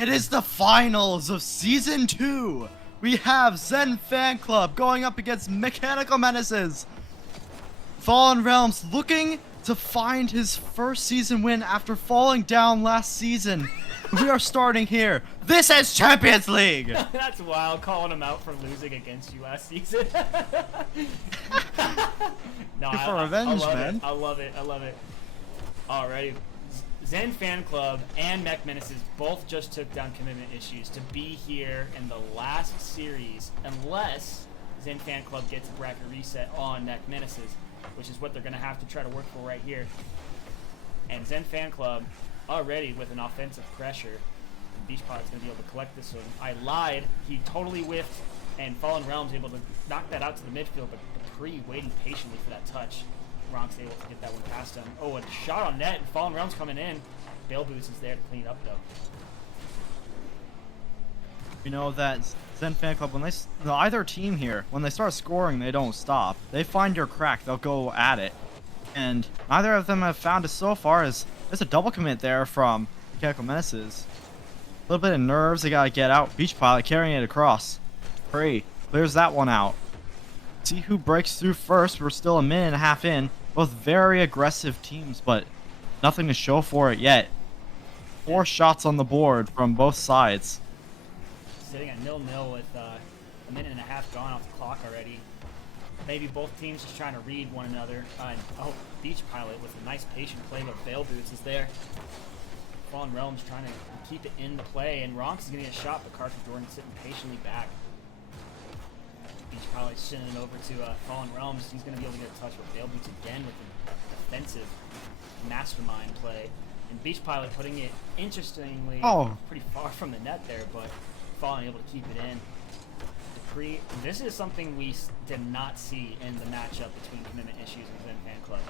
It is the finals of Season 2. We have Zen Fan Club going up against Mechanical Menaces. Fallen Realms looking to find his first season win after falling down last season. We are starting here. This is Champions League. That's wild, calling him out for losing against you last season. No, For revenge, man. I love it. Alrighty. Zen Fan Club and Mech Menaces both just took down commitment issues to be here in the last series, unless Zen Fan Club gets a bracket reset on Mech Menaces, which is what they're going to have to try to work for right here. And Zen Fan Club already with an offensive pressure. And Beach Pilot's going to be able to collect this one. I lied. He totally whiffed, and Fallen Realms able to knock that out to the midfield, but Dupree waiting patiently for that touch. Ronk's able to get that one past him. Oh, a shot on net, and Fallen Realms coming in. Bail Boots is there to clean up, though. You know that Zen Fan Club, when either team here, when they start scoring, they don't stop. They find your crack, they'll go at it. And neither of them have found it so far. As there's a double commit there from Mechanical Menaces. A little bit of nerves they gotta get out. Beach Pilot carrying it across. Dupree clears that one out. See who breaks through first. We're still a minute and a half in. Both very aggressive teams, but nothing to show for it yet. 4 shots on the board from both sides. Sitting at 0-0 with a minute and a half gone off the clock already. Maybe both teams just trying to read one another. Beach Pilot with a nice patient play, but Veil Boots is there. Fallen Realms trying to keep it in the play, and Ronks is going to get a shot, but Carter Jordan sitting patiently back. Beach Pilot sending it over to Fallen Realms. He's going to be able to get a touch with Veil Boots again with an offensive mastermind play. And Beach Pilot putting it, interestingly, pretty far from the net there, but Fallen able to keep it in. Dupree, this is something we did not see in the matchup between Commitment Issues and Zen Fan Club.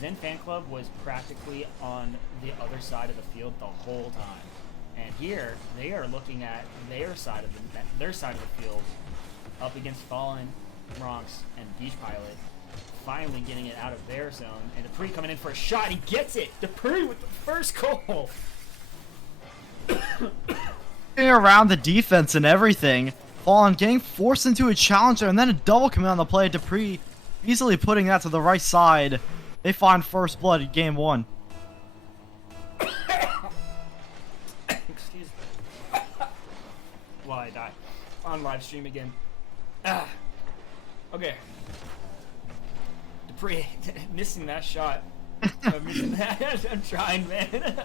Zen Fan Club was practically on the other side of the field the whole time. And here, they are looking at their side of the field, up against Fallen, Ronks, and Beach Pilot, finally getting it out of their zone. And Dupree coming in for a shot. He gets it. Dupree with the first goal. Around the defense and everything. Fallen getting forced into a challenger and then a double commit on the play. Dupree easily putting that to the right side. They find first blood in game 1. Excuse me. While I die. On live stream again. Okay. Dupree missing that shot. I'm trying, man.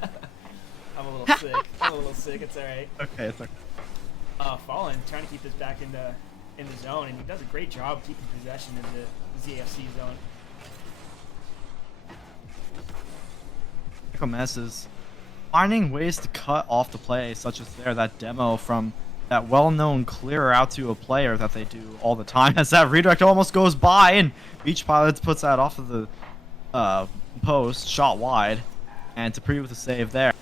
I'm a little sick. It's alright. Okay, it's okay. Fallen trying to keep this back in the zone, and he does a great job keeping possession in the ZFC zone. Mechanical Menaces finding ways to cut off the play, such as that demo from that well-known clear out to a player that they do all the time, as that redirect almost goes by, and Beach Pilots puts that off of the post, shot wide, and Dupree with a save there.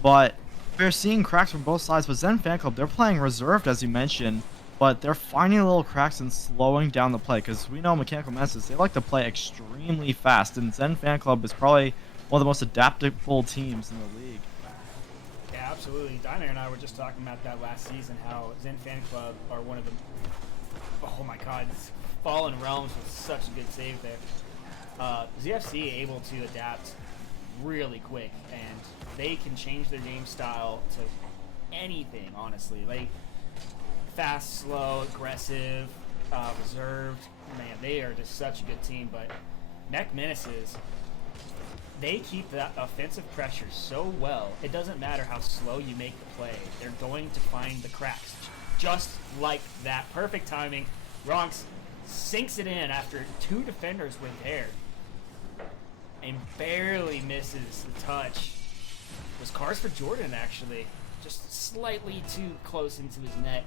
But we're seeing cracks from both sides. But Zen Fan Club, they're playing reserved, as you mentioned, but they're finding little cracks and slowing down the play, because we know Mechanical Menaces, they like to play extremely fast, and Zen Fan Club is probably one of the most adaptable teams in the league. Yeah, absolutely. Diner and I were just talking about that last season, how Zen Fan Club are one of the... Oh my god, Fallen Realms was such a good save there. ZFC able to adapt really quick, and they can change their game style to anything, honestly. Like, fast, slow, aggressive, reserved. Man, they are just such a good team, but Mech Menaces, they keep that offensive pressure so well, it doesn't matter how slow you make the play. They're going to find the cracks. Just like that. Perfect timing. Ronks sinks it in after 2 defenders were there. And barely misses the touch. It was cars for Jordan, actually. Just slightly too close into his net.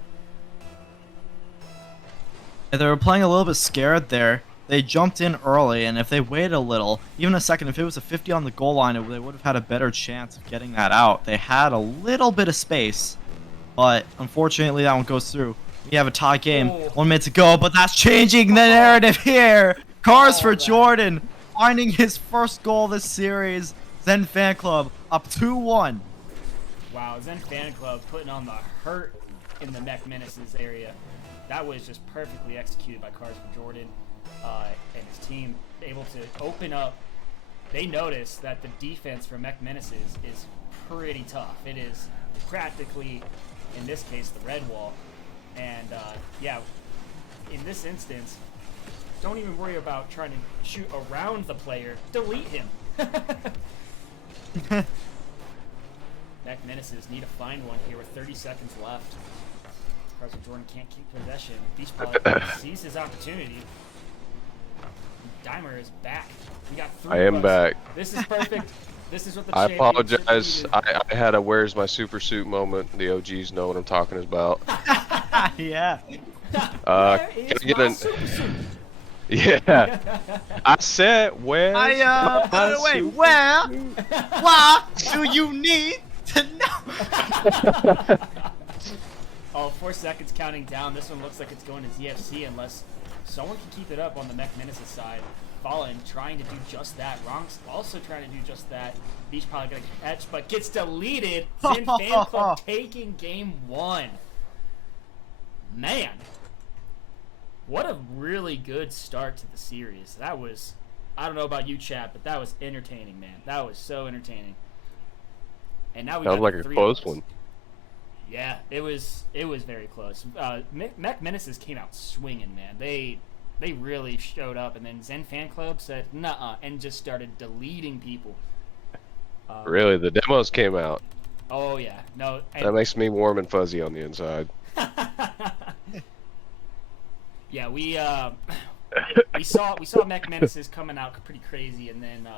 Yeah, they were playing a little bit scared there. They jumped in early, and if they waited a little, even a second, if it was a 50 on the goal line, they would have had a better chance of getting that out. They had a little bit of space, but unfortunately that one goes through. We have a tie game, 1 minute to go, but that's changing the narrative here. Cars for Jordan, finding his first goal this series. Zen Fan Club up 2-1. Wow. Wow, Zen Fan Club putting on the hurt in the Mech Menaces area. That was just perfectly executed by Cars for Jordan and his team, able to open up. They noticed that the defense for Mech Menaces is pretty tough. It is practically, in this case, the red wall. And yeah, in this instance, don't even worry about trying to shoot around the player. Delete him. Mech Menaces need to find one here with 30 seconds left. Cars for Jordan can't keep possession. Beach Pilot sees his opportunity. Dimer is back. We got 3 I am back. This is perfect. This is what the I championship apologize. needed. I had a where's my super suit moment. The OGs know what I'm talking about. Yeah. Where Can is I get my an? super suit? Yeah. I said where's By my the way, super where? suit? Why do you need to know? Oh, 4 seconds counting down. This one looks like it's going to ZFC unless someone can keep it up on the Mech Menaces side. Fallen trying to do just that. Wrong's also trying to do just that. Beach probably gonna catch, but gets deleted. Zen Fan Club taking game 1. Man, what a really good start to the series. That was, I don't know about you, chat, but that was entertaining, man. That was so entertaining. And now we Sounds got like the a 3 close of us. one. Yeah, it was very close. Mech Menaces came out swinging, man. They really showed up, and then Zen Fan Club said nuh-uh and just started deleting people. Really, the demos came out. Oh yeah, no. That makes me warm and fuzzy on the inside. Yeah, we saw Mech Menaces coming out pretty crazy, and then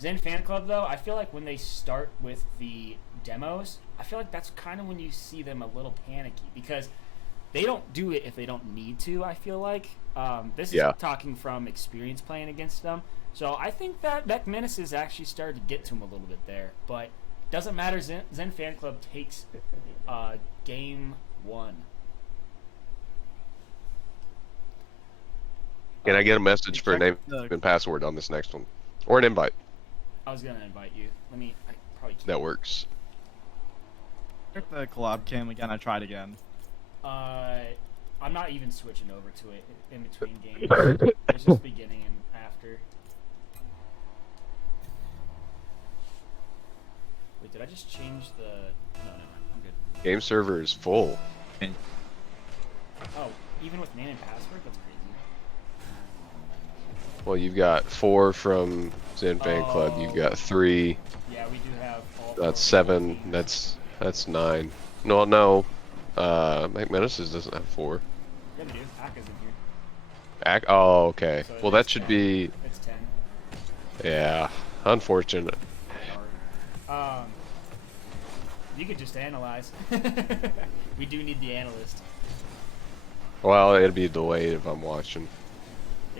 Zen Fan Club though, I feel like when they start with the demos, I feel like that's kind of when you see them a little panicky because they don't do it if they don't need to. I feel like this is talking from experience playing against them. So I think that Mech Menaces actually started to get to him a little bit there, but doesn't matter. Zen Fan Club takes game 1. Can I get a message for a name the- and password on this next one, or an invite? I was gonna invite you. I probably can't. That works. Check the collab cam again. I tried again. I'm not even switching over to it in between games. It's just beginning and after. Wait, did I just change the? No, never mind. I'm good. Game server is full. Oh, even with name and password, that's crazy. Well, you've got 4 from Zen Fan Club. You've got 3. Yeah, we do have all. 4 That's 7. That's 9. No. Mech Menaces doesn't have 4. Yeah, they do. Aka's in here. Oh, okay. So Well, it that is should 10. be. It's 10. Yeah. Unfortunate. You could just analyze. We do need the analyst. Well, it'd be delayed if I'm watching.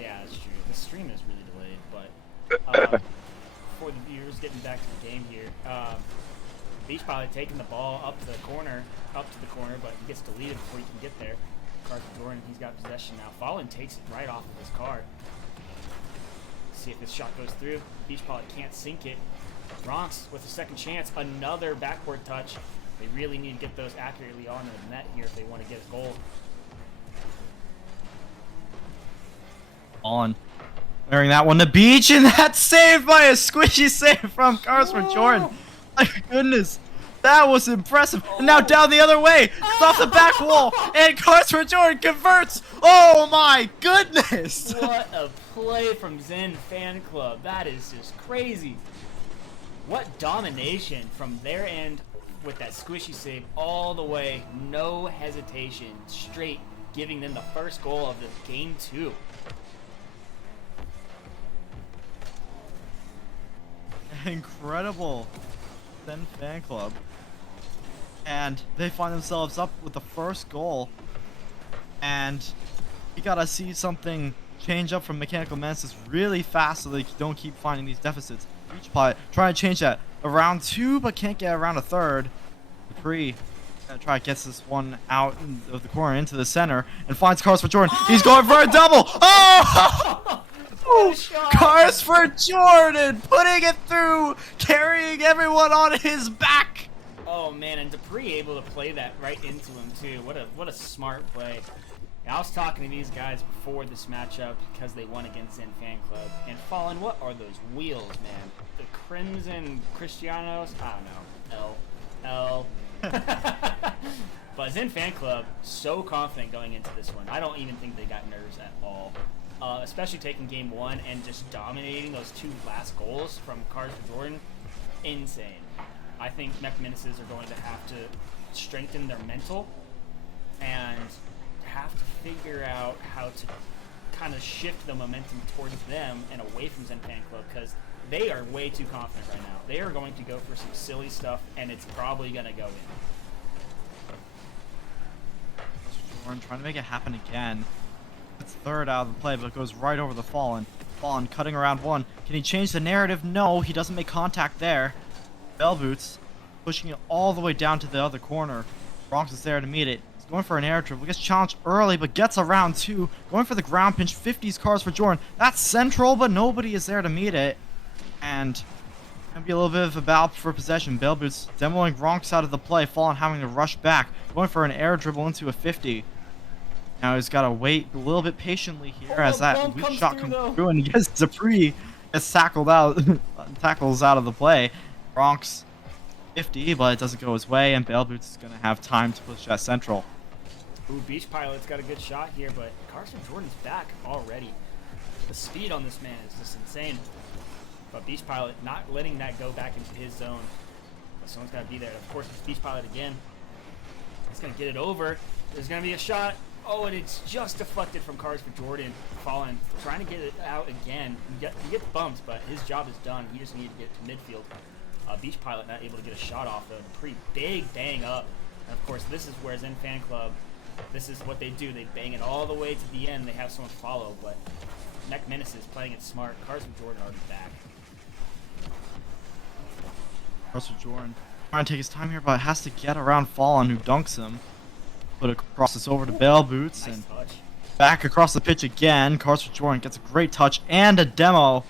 Yeah, that's true. The stream is really delayed, but for the viewers getting back to the game here, Beach Pilot taking the ball up to the corner, but he gets deleted before he can get there. Car for Jordan, he's got possession now. Fallen takes it right off of his car. See if this shot goes through. Beach Pilot can't sink it. Bronx with a second chance, another backboard touch. They really need to get those accurately onto the net here if they want to get a goal. On. Wearing that one to Beach, and that's saved by a squishy save from Cars for Jordan. My goodness. That was impressive. And now down the other way. It's off the back wall. And Cars for Jordan converts. Oh my goodness. What a play from Zen Fan Club. That is just crazy. What domination from their end with that squishy save all the way. No hesitation. Straight giving them the first goal of the game 2. Incredible. Zen Fan Club. And they find themselves up with the first goal. And you gotta see something change up from Mechanical Menaces really fast so they don't keep finding these deficits. Beach Pilot trying to change that around 2, but can't get around a 3rd. Dupree try to get this one out of the corner into the center and finds Cars for Jordan. He's going for a double. Oh! What a shot. Cars for Jordan, putting it through, carrying everyone on his back. Oh man, and Dupree able to play that right into him too. What a smart play. I was talking to these guys before this matchup because they won against Zen Fan Club. And Fallen, what are those wheels, man? The Crimson Cristianos? I don't know. But Zen Fan Club, so confident going into this one. I don't even think they got nerves at all. Especially taking game 1 and just dominating those 2 last goals from Cars for Jordan. Insane. I think Mech Menaces are going to have to strengthen their mental and have to figure out how to kind of shift the momentum towards them and away from Zen Fan Club, because they are way too confident right now. They are going to go for some silly stuff, and it's probably going to go in. Jordan trying to make it happen again. It's third out of the play, but it goes right over the Fallen. Fallen cutting around 1. Can he change the narrative? No, he doesn't make contact there. Bell Boots pushing it all the way down to the other corner. Bronx is there to meet it. He's going for an air dribble. Gets challenged early, but gets around 2. Going for the ground pinch. 50s Cars for Jordan. That's central, but nobody is there to meet it. And gonna be a little bit of a battle for possession. Bell Boots demoing Bronx out of the play. Fallen having to rush back. Going for an air dribble into a 50. Now he's got to wait a little bit patiently here as that weak shot comes through, and he gets Dupree gets tackles out of the play. Bronx 50, but it doesn't go his way, and Bell Boots is going to have time to push that central. Ooh, Beach Pilot's got a good shot here, but Carson Jordan's back already. The speed on this man is just insane. But Beach Pilot not letting that go back into his zone. But someone's got to be there. Of course, it's Beach Pilot again. He's going to get it over. There's going to be a shot. Oh, and it's just deflected from Cars for Jordan. Fallen, trying to get it out again. He gets bumped, but his job is done. He just needed to get to midfield. Beach Pilot not able to get a shot off, though. Pretty big bang up. And of course, this is where Zen Fan Club, this is what they do. They bang it all the way to the end. They have someone follow, but Mech Menaces playing it smart. Cars for Jordan already back. Cars for Jordan trying to take his time here, but has to get around Fallen, who dunks him. Put it across this over to Bell Boots, Nice and touch. back across the pitch again. Cars for Jordan gets a great touch and a demo.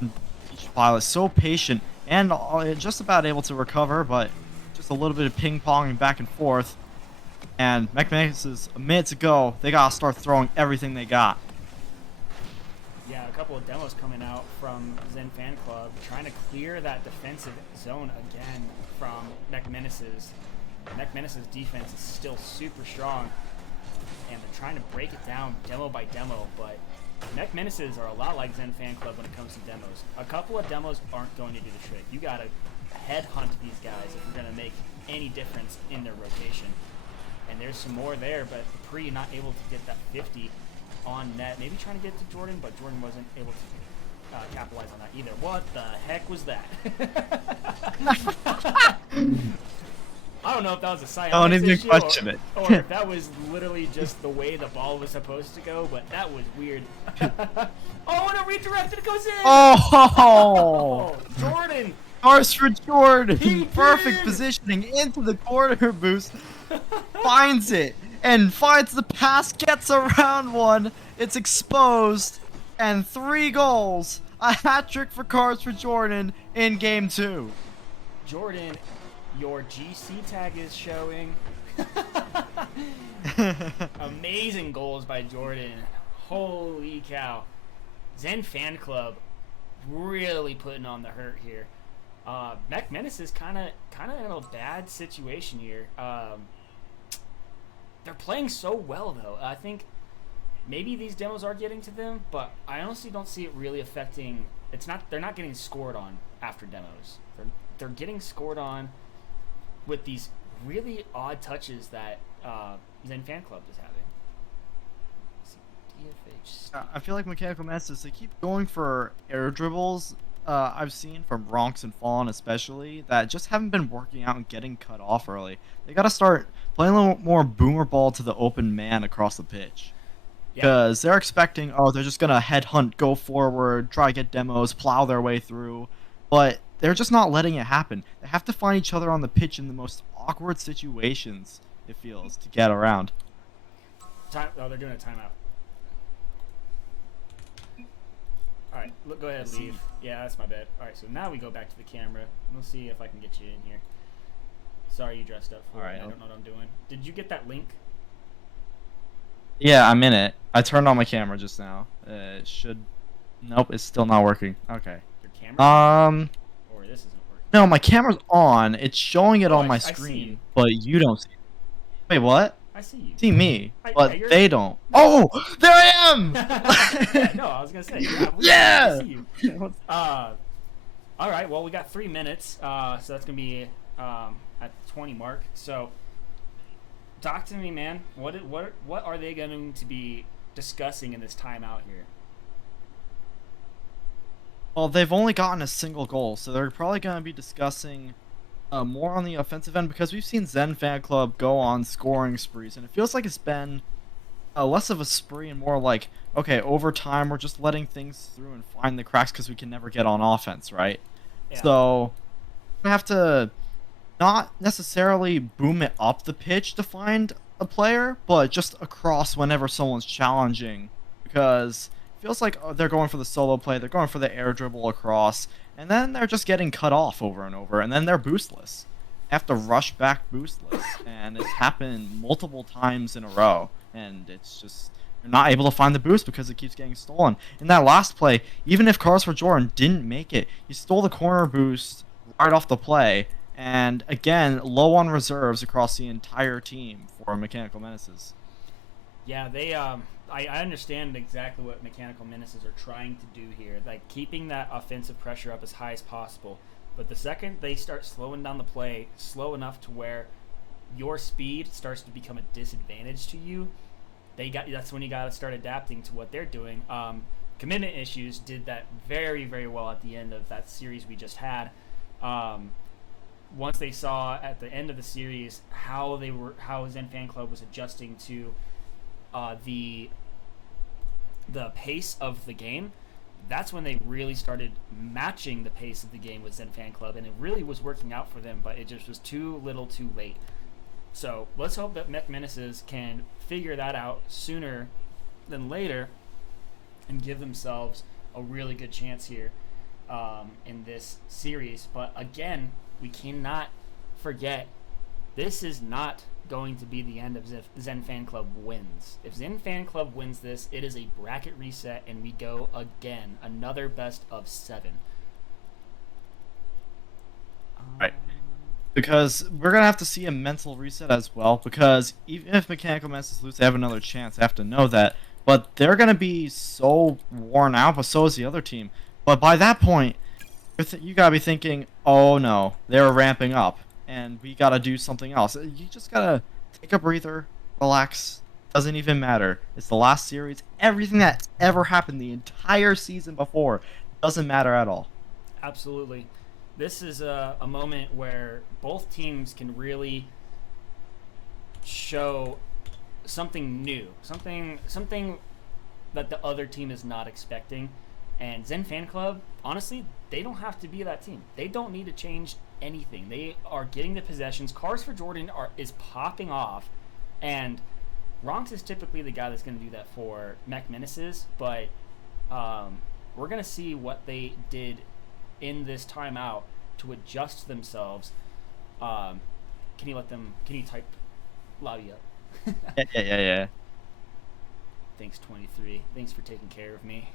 Beach Pilot so patient and just about able to recover, but just a little bit of ping-ponging back and forth. And Mech Menaces, a minute to go. They gotta start throwing everything they got. Yeah, a couple of demos coming out from Zen Fan Club, trying to clear that defensive zone again from Mech Menaces. Mech Menaces' defense is still super strong, and they're trying to break it down demo by demo, but Mech Menaces are a lot like Zen Fan Club when it comes to demos. A couple of demos aren't going to do the trick. You gotta headhunt these guys if you're gonna make any difference in their rotation. And there's some more there, but Dupree not able to get that 50 on net. Maybe trying to get to Jordan, but Jordan wasn't able to capitalize on that either. What the heck was that? I don't know if that was a science Don't even issue question it. or if that was literally just the way the ball was supposed to go, but that was weird. Oh, and it redirected, it goes in! Oh! Jordan! Cars for Jordan! He Perfect did! positioning into the corner boost. Finds it and finds the pass, gets around 1. It's exposed, and 3 goals. A hat trick for Cars for Jordan in game 2. Jordan, your GC tag is showing. Amazing goals by Jordan. Holy cow. Zen Fan Club really putting on the hurt here. Mech Menaces kind of in a bad situation here. They're playing so well, though. I think maybe these demos are getting to them, but I honestly don't see it really affecting. They're not getting scored on after demos. They're getting scored on with these really odd touches that Zen Fan Club is having. I feel like Mechanical Menaces, they keep going for air dribbles. I've seen from Bronx and Fallen especially that just haven't been working out and getting cut off early. They got to start playing a little more boomer ball to the open man across the pitch. Because they're expecting, they're just going to headhunt, go forward, try to get demos, plow their way through. But they're just not letting it happen. They have to find each other on the pitch in the most awkward situations, it feels, to get around. They're doing a timeout. Alright, go ahead, leave. Yeah, that's my bad. Alright, so now we go back to the camera. We'll see if I can get you in here. Sorry you dressed up for All right, it. I don't know what I'm doing. Did you get that link? Yeah, I'm in it. I turned on my camera just now. It should. Nope, it's still not working. Okay. Your camera? Or this isn't working? No, my camera's on. It's showing it Oh, on my I see you. screen, but you don't see it. Wait, what? I see you. See me, but yeah, they don't. Oh, there I am! Yeah, no, I was gonna say. Yeah! Yeah! I see you. All right. Well, we got 3 minutes, so that's gonna be at the 20 mark. So, talk to me, man. What are they going to be discussing in this timeout here? Well, they've only gotten a single goal, so they're probably going to be discussing more on the offensive end because we've seen Zen Fan Club go on scoring sprees, and it feels like it's been less of a spree and more like, okay, over time we're just letting things through and find the cracks because we can never get on offense, right? Yeah. So we have to not necessarily boom it up the pitch to find a player, but just across whenever someone's challenging, because it feels like they're going for the solo play, they're going for the air dribble across, and then they're just getting cut off over and over, and then they're boostless. They have to rush back boostless, and it's happened multiple times in a row, and it's just you're not able to find the boost because it keeps getting stolen. In that last play, even if Cars for Jordan didn't make it, he stole the corner boost right off the play, and again, low on reserves across the entire team for Mechanical Menaces. Yeah, they I understand exactly what Mechanical Menaces are trying to do here, like keeping that offensive pressure up as high as possible. But the second they start slowing down the play slow enough to where your speed starts to become a disadvantage to you, that's when you got to start adapting to what they're doing. Commitment Issues did that very, very well at the end of that series we just had. Once they saw at the end of the series how Zen Fan Club was adjusting to the pace of the game, that's when they really started matching the pace of the game with Zen Fan Club, and it really was working out for them, but it just was too little too late. So let's hope that Mech Menaces can figure that out sooner than later and give themselves a really good chance here in this series. But again, we cannot forget, this is not going to be the end of Zen Fan Club wins. If Zen Fan Club wins this, it is a bracket reset, and we go again, another best of 7. Right. Because we're going to have to see a mental reset as well, because even if Mechanical Menaces lose, they have another chance. I have to know that. But they're going to be so worn out, but so is the other team. But by that point, you got to be thinking, oh no, they're ramping up, and we got to do something else. You just got to take a breather, relax. Doesn't even matter. It's the last series. Everything that ever happened the entire season before doesn't matter at all. Absolutely. This is a moment where both teams can really show something new, something that the other team is not expecting. And Zen Fan Club, honestly, they don't have to be that team. They don't need to change anything. They are getting the possessions. Cars for Jordan is popping off, and Ronks is typically the guy that's going to do that for Mech Menaces, but we're going to see what they did in this timeout to adjust themselves. Can you type Lavia? Yeah. Thanks, 23. Thanks for taking care of me.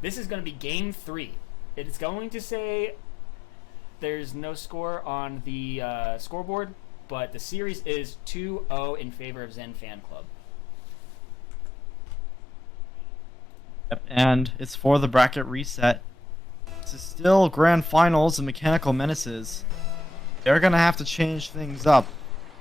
This is going to be game 3. It's going to say there's no score on the scoreboard, but the series is 2-0 in favor of Zen Fan Club. Yep, and it's for the bracket reset. This is still grand finals and Mechanical Menaces. They're going to have to change things up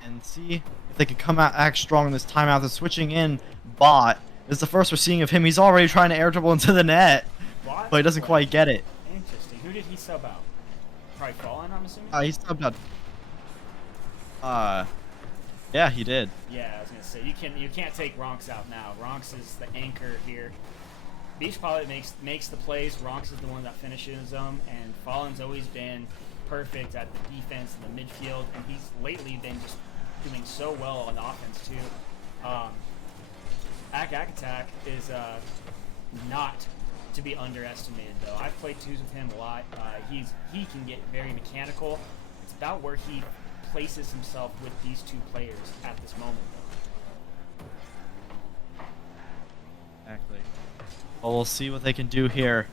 and see if they can come out act strong in this timeout. They're switching in Bot. This is the first we're seeing of him. He's already trying to air dribble into the net, but he doesn't quite get it. Interesting. Who did he sub out? Probably Fallen, I'm assuming? He subbed out. Yeah, he did. Yeah, I was gonna say you can't take Ronks out now. Ronks is the anchor here. Beach Pilot makes the plays. Ronks is the one that finishes them, and Fallen's always been perfect at the defense and the midfield, and he's lately been just doing so well on offense too. Attack is not to be underestimated, though. I've played twos with him a lot. He can get very mechanical. It's about where he places himself with these two players at this moment, though. Exactly. Well, we'll see what they can do here.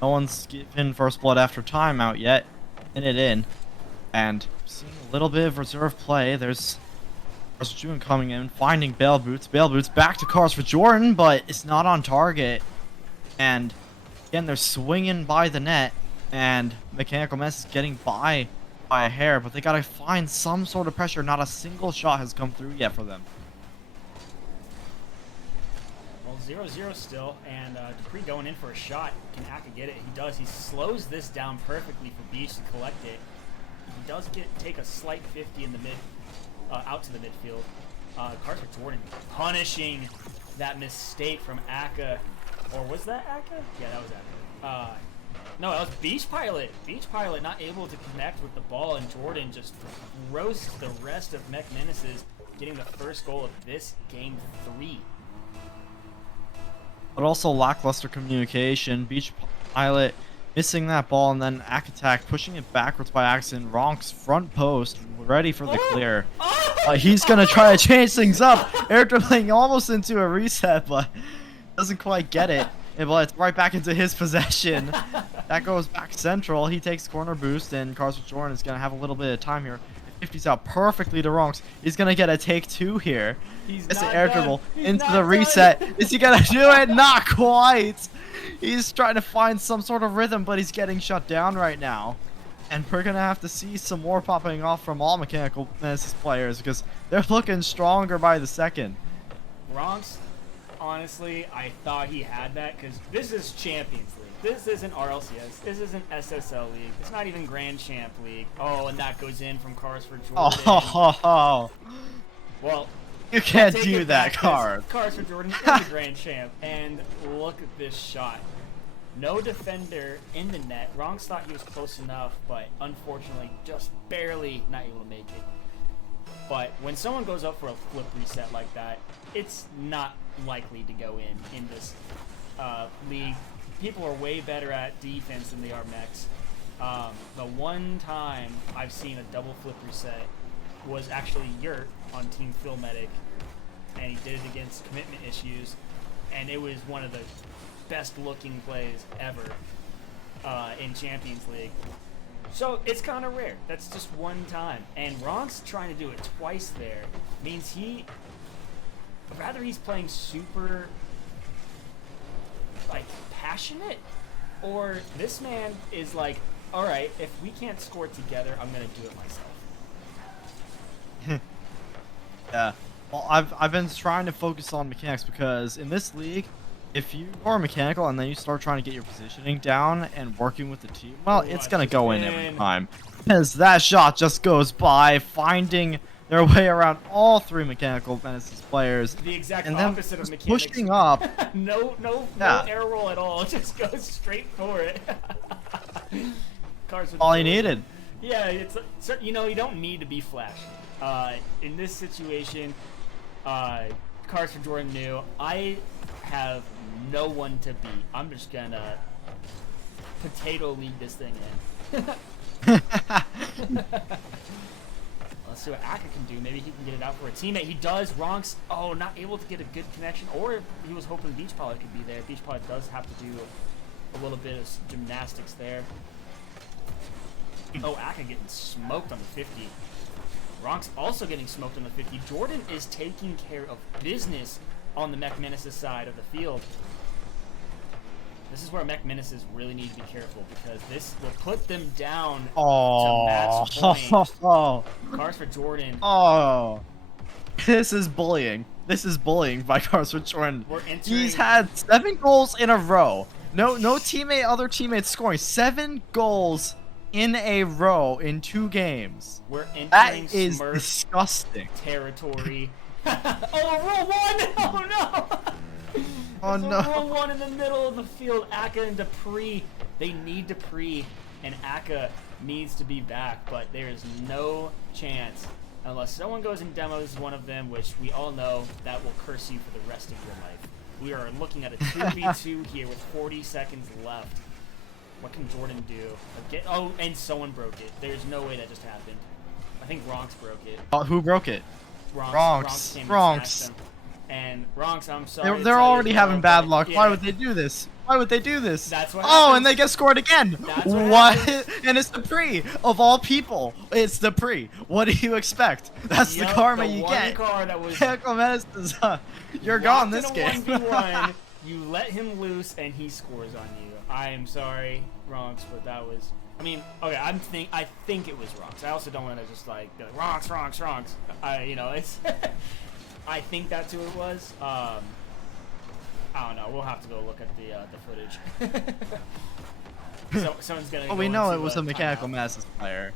No one's given first blood after timeout yet. In it in. And seeing a little bit of reserve play. There's June coming in, finding Bail Boots. Bail Boots back to Cars for Jordan, but it's not on target. And again, they're swinging by the net. And Mechanical Menaces getting by a hair, but they gotta find some sort of pressure. Not a single shot has come through yet for them. Well, 0-0 still, and Dupree going in for a shot. Can Aka get it? He does. He slows this down perfectly for Beach to collect it. He does take a slight 50 in the out to the midfield. Cars for Jordan punishing that mistake from Aka. Or was that Aka? Yeah, that was Aka. No, that was Beach Pilot. Beach Pilot not able to connect with the ball, and Jordan just roasts the rest of Mech Menaces, getting the first goal of this game 3. But also lackluster communication. Beach Pilot missing that ball, and then Akatak pushing it backwards by accident. Ronk's front post ready for the clear. He's gonna try to change things up. Air dribbling almost into a reset, but doesn't quite get it. But it's right back into his possession. That goes back central. He takes corner boost, and Carson Jordan is gonna have a little bit of time here. 50's out perfectly to Ronks. He's gonna get a take 2 here. It's an air dribble into the reset. Is he gonna do it? Not quite. He's trying to find some sort of rhythm, but he's getting shut down right now. And we're gonna have to see some more popping off from all Mechanical Menaces players, because they're looking stronger by the second. Ronks, honestly, I thought he had that, because this is Champions League. This isn't RLCS. This isn't SSL League. It's not even Grand Champ League. Oh, and that goes in from Cars for Jordan. Oh, well, you can't do that, Cars. Cars for Jordan is the Grand Champ. And look at this shot. No defender in the net. Ronks thought he was close enough, but unfortunately just barely not able to make it. But when someone goes up for a flip reset like that, it's not likely to go in this league. People are way better at defense than they are mechs. The one time I've seen a double flip reset was actually Yurt on Team Phil Medic, and he did it against commitment issues, and it was one of the best looking plays ever in Champions League. So it's kind of rare. That's just one time. And Ronk's trying to do it twice there means he's playing super, like, passionate, or this man is like, all right, if we can't score together, I'm going to do it myself. Yeah. Well, I've been trying to focus on mechanics, because in this league, if you are mechanical and then you start trying to get your positioning down and working with the team, well, it's going to go in every time. Because that shot just goes by, finding their way around all 3 Mechanical Menaces players. The exact and opposite then of mechanics. Pushing up. no air roll at all. Just goes straight for it. Cars All he needed. Yeah, it's you don't need to be flashy. In this situation, Cars for Jordan knew I have no one to beat. I'm just gonna potato lead this thing in. Let's see what Aka can do. Maybe he can get it out for a teammate. He does. Ronks, not able to get a good connection. Or he was hoping Beach Pilot could be there. Beach Pilot does have to do a little bit of gymnastics there. Oh, Aka getting smoked on the 50. Ronks also getting smoked on the 50. Jordan is taking care of business on the Mech Menaces side of the field. This is where Mech Menaces really need to be careful, because this will put them down to match point. Cars for Jordan. Oh, this is bullying. This is bullying by Cars for Jordan. He's had 7 goals in a row. No other teammates scoring 7 goals in a row in 2 games. We're entering that is Smurf disgusting territory. Rule 1! Oh no! Oh no! Rule 1 in the middle of the field. Aka and Dupree. They need Dupree, and Aka needs to be back, but there is no chance unless someone goes and demos one of them, which we all know that will curse you for the rest of your life. We are looking at a 2v2 here with 40 seconds left. What can Jordan do? Again, oh, and someone broke it. There's no way that just happened. I think Ronks broke it. Who broke it? Ronks came and smashed him. And Ronks, I'm sorry. They're already having bad luck. Yeah. Why would they do this? Why would they do this? That's what Oh, happens. and they get scored again. That's What? happens. And it's the pre of all people. It's the pre. What do you expect? That's the karma you get. Car that was Mechanical Menaces, you're gone this game. 1v1, you let him loose and he scores on you. I am sorry, Ronks, but that was. I mean, okay, I think it was Ronks. I also don't want to just like be like Ronks. You know, it's. I think that's who it was. I don't know. We'll have to go look at the footage. So someone's gonna. Well, we know it was a Mechanical Menaces player.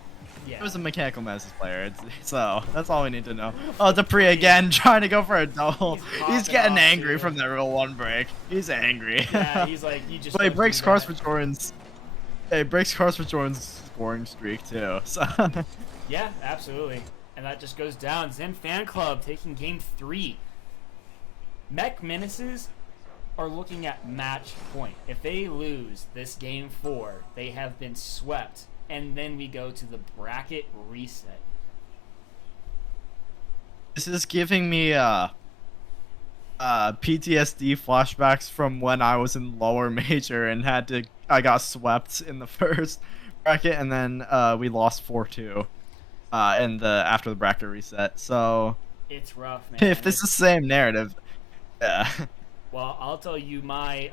Yeah. It was a Mechanical Menaces player. So that's all we need to know. Oh, Dupree again, trying to go for a double. He's getting angry from that real one break. He's angry. Yeah, he's like, you just. But he breaks cars for Jordan's. He breaks cars for Jordan's scoring streak too. So. Yeah, absolutely. And that just goes down. Zen Fan Club taking game 3. Mech Menaces are looking at match point. If they lose this game 4, they have been swept. And then we go to the bracket reset. This is giving me PTSD flashbacks from when I was in lower major and I got swept in the first bracket, and then we lost 4-2 after the bracket reset. So It's rough, man. if this is the same narrative, yeah. Well, I'll tell you my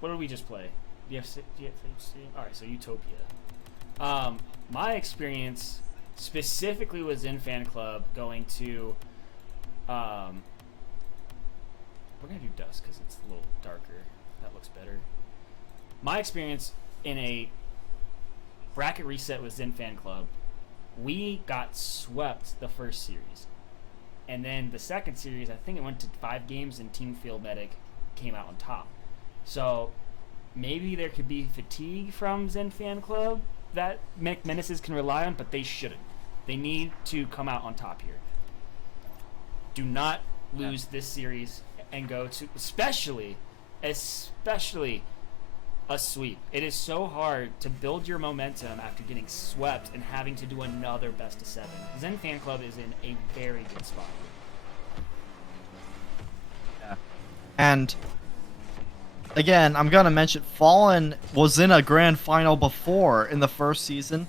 what did we just play? All right, so Utopia. My experience specifically was in Fan Club going to we're gonna do Dusk because it's a little darker. That looks better. My experience in a bracket reset with Zen Fan Club, we got swept the first series. And then the second series, I think it went to 5 games, and Team Field Medic came out on top. So maybe there could be fatigue from Zen Fan Club that Mech Menaces can rely on, but they shouldn't. They need to come out on top here. Do not lose this series and go to, especially a sweep. It is so hard to build your momentum after getting swept and having to do another best of 7. Zen Fan Club is in a very good spot. Yeah. And again, I'm gonna mention Fallen was in a grand final before in the first season,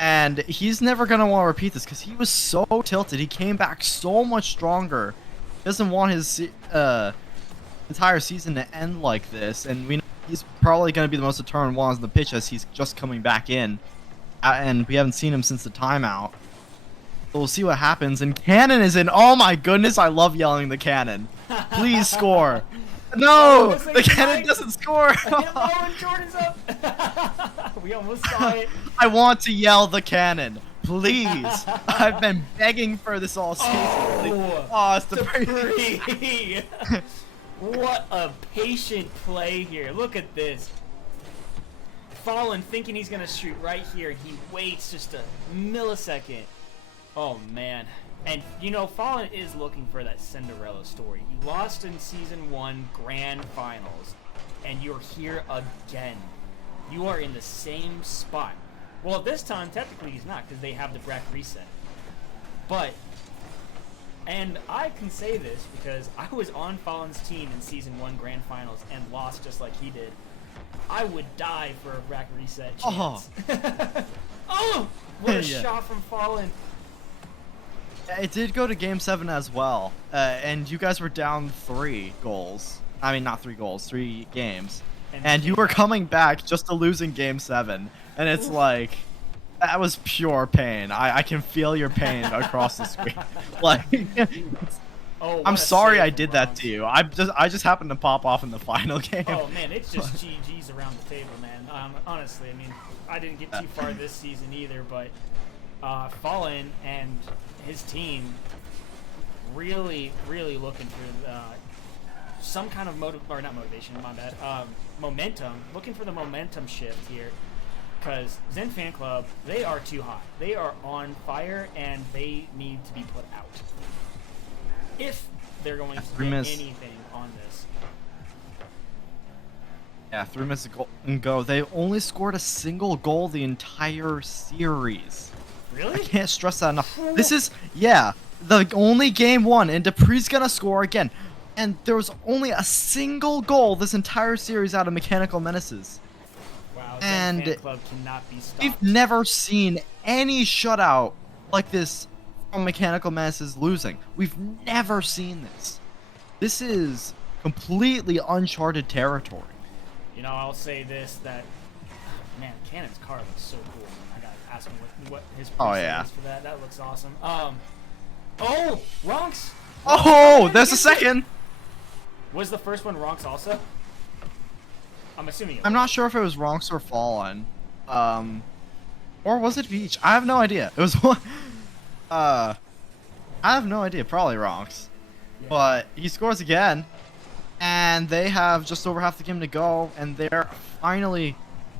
and he's never gonna want to repeat this because he was so tilted. He came back so much stronger. He doesn't want his entire season to end like this, and we know he's probably gonna be the most determined one on the pitch as he's just coming back in, and we haven't seen him since the timeout. So we'll see what happens. And Cannon is in. Oh my goodness, I love yelling the Cannon. Please score. No, the Cannon doesn't score. Oh, and Jordan's up. We almost saw it. I want to yell the Cannon. Please. I've been begging for this all season. Oh, it's the Dupree. What a patient play here. Look at this. Fallen thinking he's going to shoot right here. He waits just a millisecond. Oh, man. And, you know, Fallen is looking for that Cinderella story. He lost in Season 1 Grand Finals, and you're here again. You are in the same spot. Well, this time, technically, he's not, because they have the bracket reset. But, and I can say this because I was on Fallen's team in Season 1 Grand Finals and lost just like he did. I would die for a bracket reset chance. Oh! What a shot from Fallen. It did go to Game 7 as well, and you guys were down 3 goals. I mean, not 3 goals, 3 games. And you were coming back just to lose in Game 7. And it's like, that was pure pain. I can feel your pain across the screen. Like, I'm sorry I did that to you. I just happened to pop off in the final game. Oh, man, it's just GG's around the table, man. Honestly, I mean, I didn't get too far this season either, but Fallen and his team really looking for some kind of momentum, looking for the momentum shift here, because Zen Fan Club, they are too hot. They are on fire and they need to be put out. If they're going to three get minutes. anything on this. Yeah, 3 minutes and go. They only scored a single goal the entire series. I Really? can't stress that enough. This is, yeah, the only game won, and Dupree's gonna score again. And there was only a single goal this entire series out of Mechanical Menaces. Wow, And Zen Fan Club cannot be stopped. We've never seen any shutout like this from Mechanical Menaces losing. We've never seen this. This is completely uncharted territory. You know, I'll say this, that, man, Cannon's car looks so cool. I gotta ask him what his preset yeah. is for that. That looks awesome. Oh, Ronks! Oh, there's a second. Was the first one Ronks also? I'm assuming it I'm was. not sure if it was Ronks or Fallen. Or was it Beach? I have no idea. It was one. I have no idea. Probably Ronks. Yeah. But he scores again. And they have just over half the game to go. And they're finally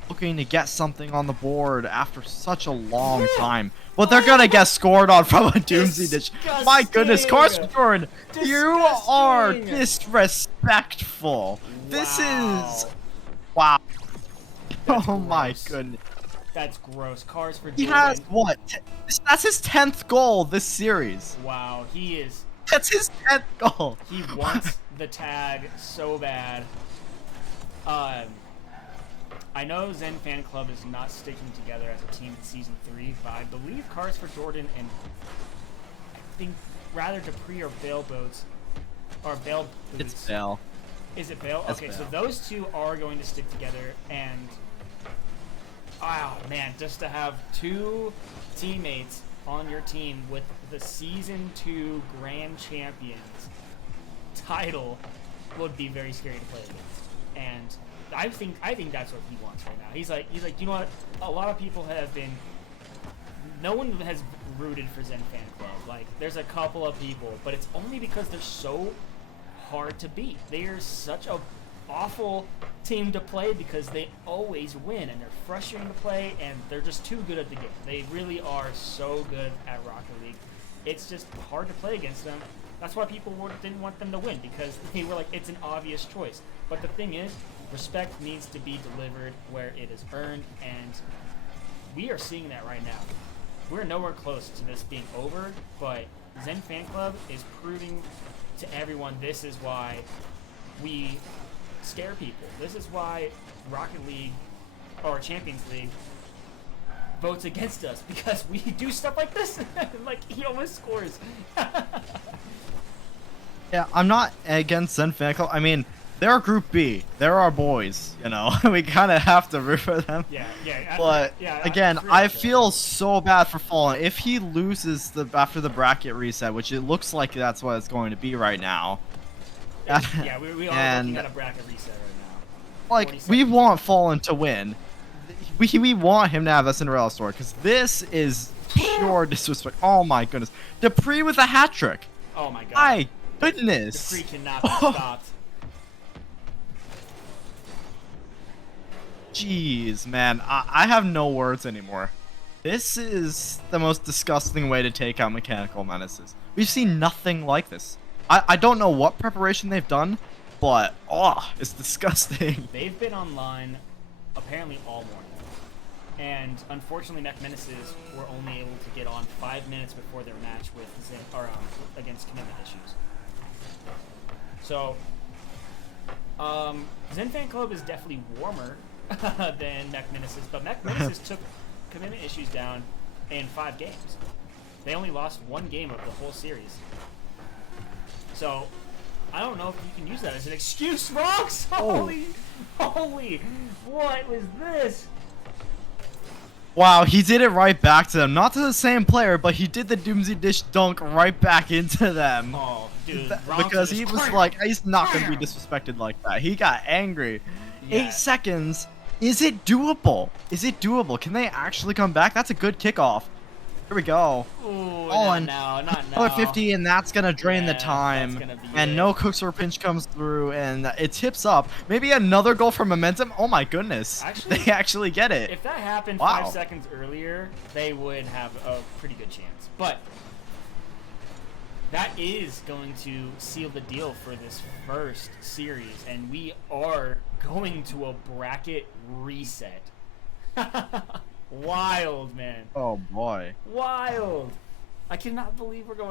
looking to get something on the board after such a long time. But they're going to get scored on from a Doomsday Dish. My goodness, Carson Jordan, you are disrespectful. This is... Wow. That's Oh my gross. goodness. That's gross. Cars for He Jordan. has what? That's his 10th goal this series. Wow, he is. That's his 10th goal. He wants the tag so bad. I know Zen Fan Club is not sticking together as a team in Season 3, but I believe Cars for Jordan and I think rather Dupree or Bale Boats or Bale Boots. It's Bell. Is it Bale? It's Okay, so Bale. those two are going to stick together, and wow, man, just to have two teammates on your team with the Season 2 Grand Champions title would be very scary to play against. And I think that's what he wants right now. He's like, you know what? A lot of people have been. No one has rooted for Zen Fan Club. Like, there's a couple of people, but it's only because they're so hard to beat. They are such a awful team to play because they always win, and they're frustrating to play, and they're just too good at the game. They really are so good at Rocket League. It's just hard to play against them. That's why people didn't want them to win, because they were like, it's an obvious choice. But the thing is, respect needs to be delivered where it is earned, and we are seeing that right now. We're nowhere close to this being over, but Zen Fan Club is proving to everyone this is why we scare people. This is why Rocket League, or Champions League, votes against us, because we do stuff like this. Like, he almost scores. Yeah, I'm not against Zen Fan Club. I mean, they're Group B. They're our boys, you know. We kind of have to root for them. Yeah. But yeah, again, agree I with that. feel so bad for Fallen. If he loses after the bracket reset, which it looks like that's what it's going to be right now. Yeah, we are and looking at a bracket reset right now. like 40 we seconds. want Fallen to win. We want him to have a Cinderella story because this is pure disrespect. Oh my goodness, Dupree with a hat trick. Oh my god. My goodness. Dupree cannot be stopped. Jeez, man, I have no words anymore. This is the most disgusting way to take out Mechanical Menaces. We've seen nothing like this. I don't know what preparation they've done, but it's disgusting. They've been online apparently all morning. And unfortunately, Mech Menaces were only able to get on 5 minutes before their match with against commitment issues. So, Zen Fan Club is definitely warmer than Mech Menaces, but Mech Menaces took commitment issues down in 5 games. They only lost 1 game of the whole series. So, I don't know if you can use that as an excuse, Rocks! Holy, what was this? Wow, he did it right back to them. Not to the same player, but he did the Doomsday Dish dunk right back into them. Oh, dude, Because he was like, he's not going to be disrespected like that. He got angry. Yeah. 8 seconds. Is it doable? Is it doable? Can they actually come back? That's a good kickoff. Here we go. Ooh, and not now. Another 50, and that's going to drain the Yeah, time. that's gonna be And it. no cooks or pinch comes through, and it tips up. Maybe another goal for momentum. Oh my goodness. Actually, They actually get it. If that happened Wow. 5 seconds earlier, they would have a pretty good chance. But that is going to seal the deal for this first series, and we are going to a bracket reset. Wild, man. Oh boy. Wild. I cannot believe we're going